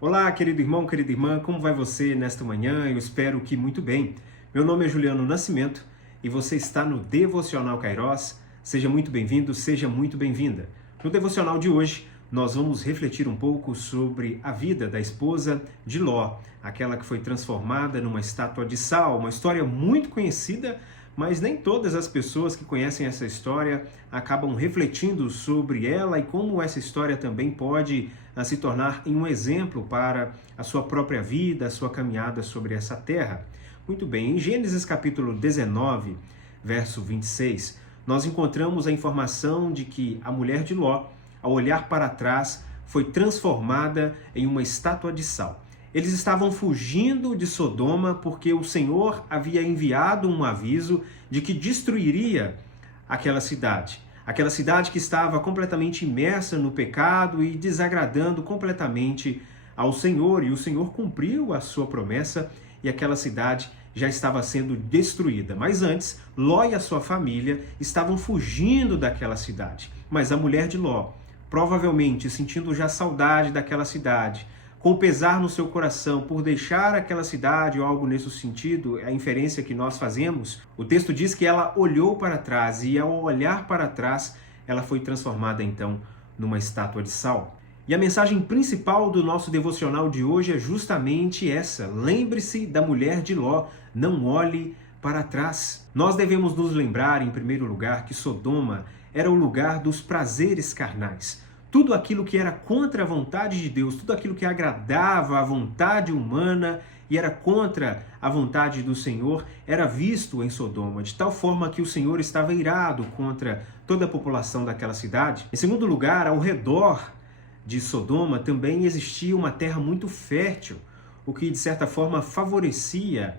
Olá, querido irmão, querida irmã, como vai você nesta manhã? Eu espero que muito bem. Meu nome é Juliano Nascimento e você está no Devocional Kairos. Seja muito bem-vindo, seja muito bem-vinda. No Devocional de hoje, nós vamos refletir um pouco sobre a vida da esposa de Ló, aquela que foi transformada numa estátua de sal, uma história muito conhecida, mas nem todas as pessoas que conhecem essa história acabam refletindo sobre ela e como essa história também pode se tornar um exemplo para a sua própria vida, a sua caminhada sobre essa terra. Muito bem, em Gênesis capítulo 19, verso 26, nós encontramos a informação de que a mulher de Ló, ao olhar para trás, foi transformada em uma estátua de sal. Eles estavam fugindo de Sodoma porque o Senhor havia enviado um aviso de que destruiria aquela cidade. Aquela cidade que estava completamente imersa no pecado e desagradando completamente ao Senhor. E o Senhor cumpriu a sua promessa e aquela cidade já estava sendo destruída. Mas antes, Ló e a sua família estavam fugindo daquela cidade. Mas a mulher de Ló, provavelmente sentindo já saudade daquela cidade, com pesar no seu coração por deixar aquela cidade ou algo nesse sentido, a inferência que nós fazemos, o texto diz que ela olhou para trás e ao olhar para trás, ela foi transformada então numa estátua de sal. E a mensagem principal do nosso devocional de hoje é justamente essa: lembre-se da mulher de Ló, não olhe para trás. Nós devemos nos lembrar, em primeiro lugar, que Sodoma era o lugar dos prazeres carnais. Tudo aquilo que era contra a vontade de Deus, tudo aquilo que agradava a vontade humana e era contra a vontade do Senhor, era visto em Sodoma, de tal forma que o Senhor estava irado contra toda a população daquela cidade. Em segundo lugar, ao redor de Sodoma também existia uma terra muito fértil, o que de certa forma favorecia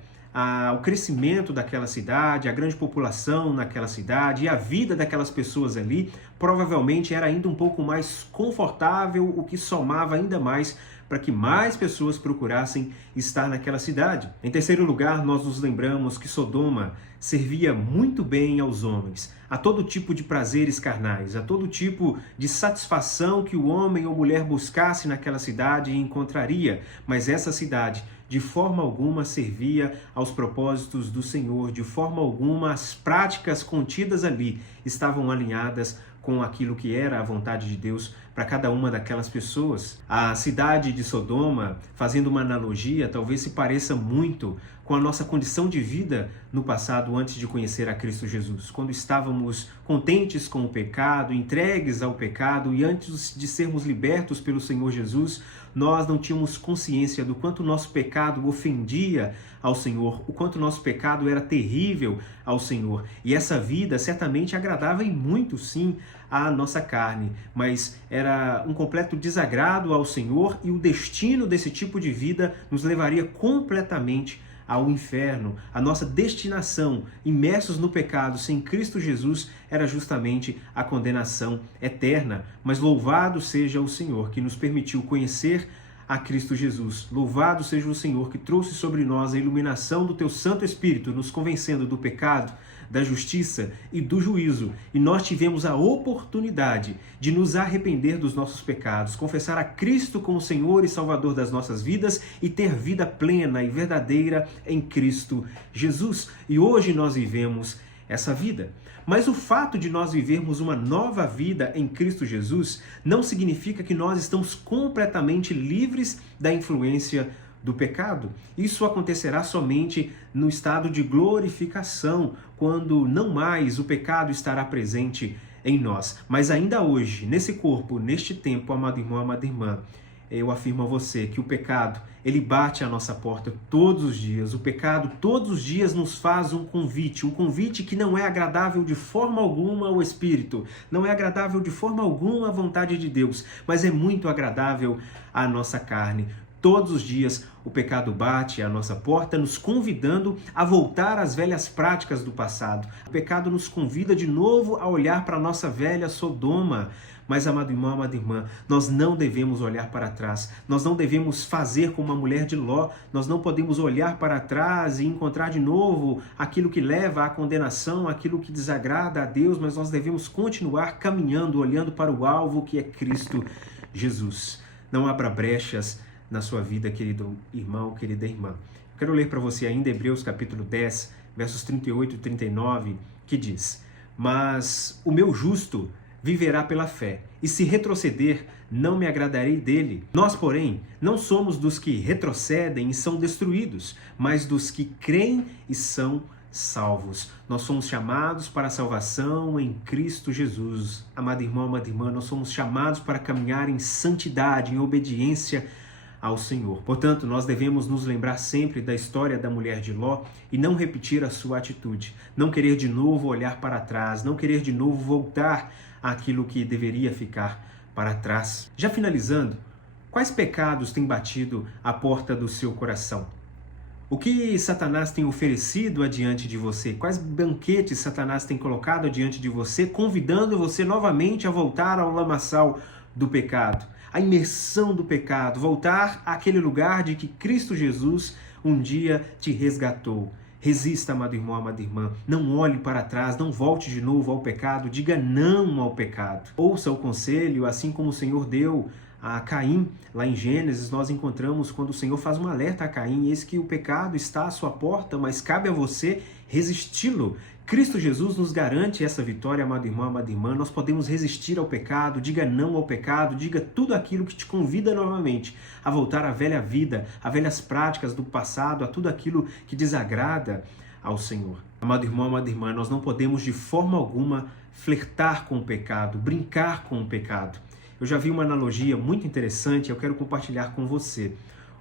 o crescimento daquela cidade, a grande população naquela cidade e a vida daquelas pessoas ali provavelmente era ainda um pouco mais confortável, o que somava ainda mais para que mais pessoas procurassem estar naquela cidade. Em terceiro lugar, nós nos lembramos que Sodoma servia muito bem aos homens, a todo tipo de prazeres carnais, a todo tipo de satisfação que o homem ou mulher buscasse naquela cidade e encontraria, mas essa cidade de forma alguma servia aos propósitos do Senhor, de forma alguma as práticas contidas ali estavam alinhadas com aquilo que era a vontade de Deus para cada uma daquelas pessoas. A cidade de Sodoma, fazendo uma analogia, talvez se pareça muito com a nossa condição de vida no passado antes de conhecer a Cristo Jesus. Quando estávamos contentes com o pecado, entregues ao pecado e antes de sermos libertos pelo Senhor Jesus, nós não tínhamos consciência do quanto o nosso pecado ofendia ao Senhor, o quanto o nosso pecado era terrível ao Senhor. E essa vida certamente agradava em muito, sim, à nossa carne, mas era um completo desagrado ao Senhor e o destino desse tipo de vida nos levaria completamente ao inferno. A nossa destinação, imersos no pecado sem Cristo Jesus, era justamente a condenação eterna. Mas louvado seja o Senhor que nos permitiu conhecer a Cristo Jesus. Louvado seja o Senhor que trouxe sobre nós a iluminação do teu Santo Espírito, nos convencendo do pecado, da justiça e do juízo. E nós tivemos a oportunidade de nos arrepender dos nossos pecados, confessar a Cristo como Senhor e Salvador das nossas vidas e ter vida plena e verdadeira em Cristo Jesus. E hoje nós vivemos essa vida. Mas o fato de nós vivermos uma nova vida em Cristo Jesus não significa que nós estamos completamente livres da influência do pecado. Isso acontecerá somente no estado de glorificação, quando não mais o pecado estará presente em nós. Mas ainda hoje, nesse corpo, neste tempo, amado irmão, amada irmã, eu afirmo a você que o pecado, ele bate à nossa porta todos os dias. O pecado todos os dias nos faz um convite que não é agradável de forma alguma ao Espírito, não é agradável de forma alguma à vontade de Deus, mas é muito agradável à nossa carne. Todos os dias o pecado bate à nossa porta, nos convidando a voltar às velhas práticas do passado. O pecado nos convida de novo a olhar para a nossa velha Sodoma. Mas, amado irmão, amada irmã, nós não devemos olhar para trás. Nós não devemos fazer como a mulher de Ló. Nós não podemos olhar para trás e encontrar de novo aquilo que leva à condenação, aquilo que desagrada a Deus, mas nós devemos continuar caminhando, olhando para o alvo que é Cristo Jesus. Não abra brechas na sua vida, querido irmão, querida irmã. Eu quero ler para você ainda Hebreus capítulo 10, versos 38 e 39, que diz: Mas o meu justo viverá pela fé, e se retroceder, não me agradarei dele. Nós, porém, não somos dos que retrocedem e são destruídos, mas dos que creem e são salvos. Nós somos chamados para a salvação em Cristo Jesus. Amado irmão, amada irmã, nós somos chamados para caminhar em santidade, em obediência ao Senhor. Portanto, nós devemos nos lembrar sempre da história da mulher de Ló e não repetir a sua atitude. Não querer de novo olhar para trás, não querer de novo voltar àquilo que deveria ficar para trás. Já finalizando, quais pecados têm batido à porta do seu coração? O que Satanás tem oferecido adiante de você? Quais banquetes Satanás tem colocado adiante de você, convidando você novamente a voltar ao lamaçal do pecado, a imersão do pecado, voltar àquele lugar de que Cristo Jesus um dia te resgatou. Resista, amado irmão, amada irmã. Não olhe para trás, não volte de novo ao pecado, diga não ao pecado. Ouça o conselho, assim como o Senhor deu a Caim. Lá em Gênesis nós encontramos quando o Senhor faz um alerta a Caim: eis que o pecado está à sua porta, mas cabe a você resisti-lo. Cristo Jesus nos garante essa vitória, amado irmão, amada irmã. Nós podemos resistir ao pecado, diga não ao pecado, diga tudo aquilo que te convida novamente a voltar à velha vida, a velhas práticas do passado, a tudo aquilo que desagrada ao Senhor. Amado irmão, amada irmã, nós não podemos de forma alguma flertar com o pecado, brincar com o pecado. Eu já vi uma analogia muito interessante, eu quero compartilhar com você.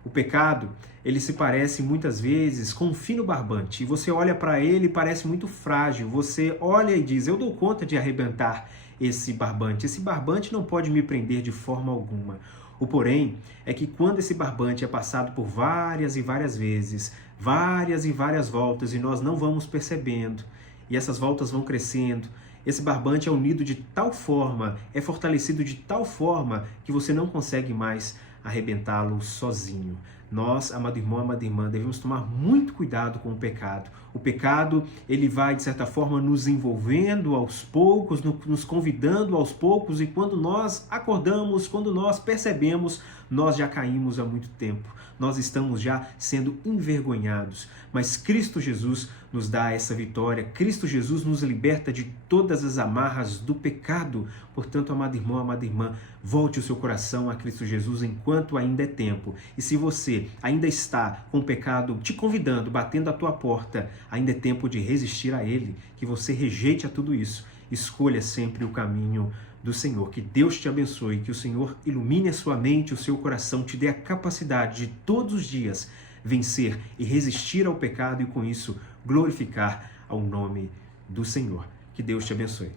O pecado, ele se parece muitas vezes com um fino barbante. E você olha para ele e parece muito frágil. Você olha e diz: eu dou conta de arrebentar esse barbante. Esse barbante não pode me prender de forma alguma. O porém é que quando esse barbante é passado por várias e várias vezes, várias e várias voltas, e nós não vamos percebendo, e essas voltas vão crescendo, esse barbante é unido de tal forma, é fortalecido de tal forma que você não consegue mais arrebentá-lo sozinho. Nós, amado irmão, amada irmã, devemos tomar muito cuidado com o pecado. O pecado, ele vai, de certa forma, nos envolvendo aos poucos, nos convidando aos poucos, e quando nós acordamos, quando nós percebemos, nós já caímos há muito tempo. Nós estamos já sendo envergonhados. Mas Cristo Jesus nos dá essa vitória. Cristo Jesus nos liberta de todas as amarras do pecado. Portanto, amado irmão, amada irmã, volte o seu coração a Cristo Jesus enquanto ainda é tempo. E se você ainda está com o pecado te convidando, batendo à tua porta, ainda é tempo de resistir a ele, que você rejeite a tudo isso. Escolha sempre o caminho do Senhor. Que Deus te abençoe, que o Senhor ilumine a sua mente, o seu coração, te dê a capacidade de todos os dias vencer e resistir ao pecado e com isso glorificar ao nome do Senhor. Que Deus te abençoe.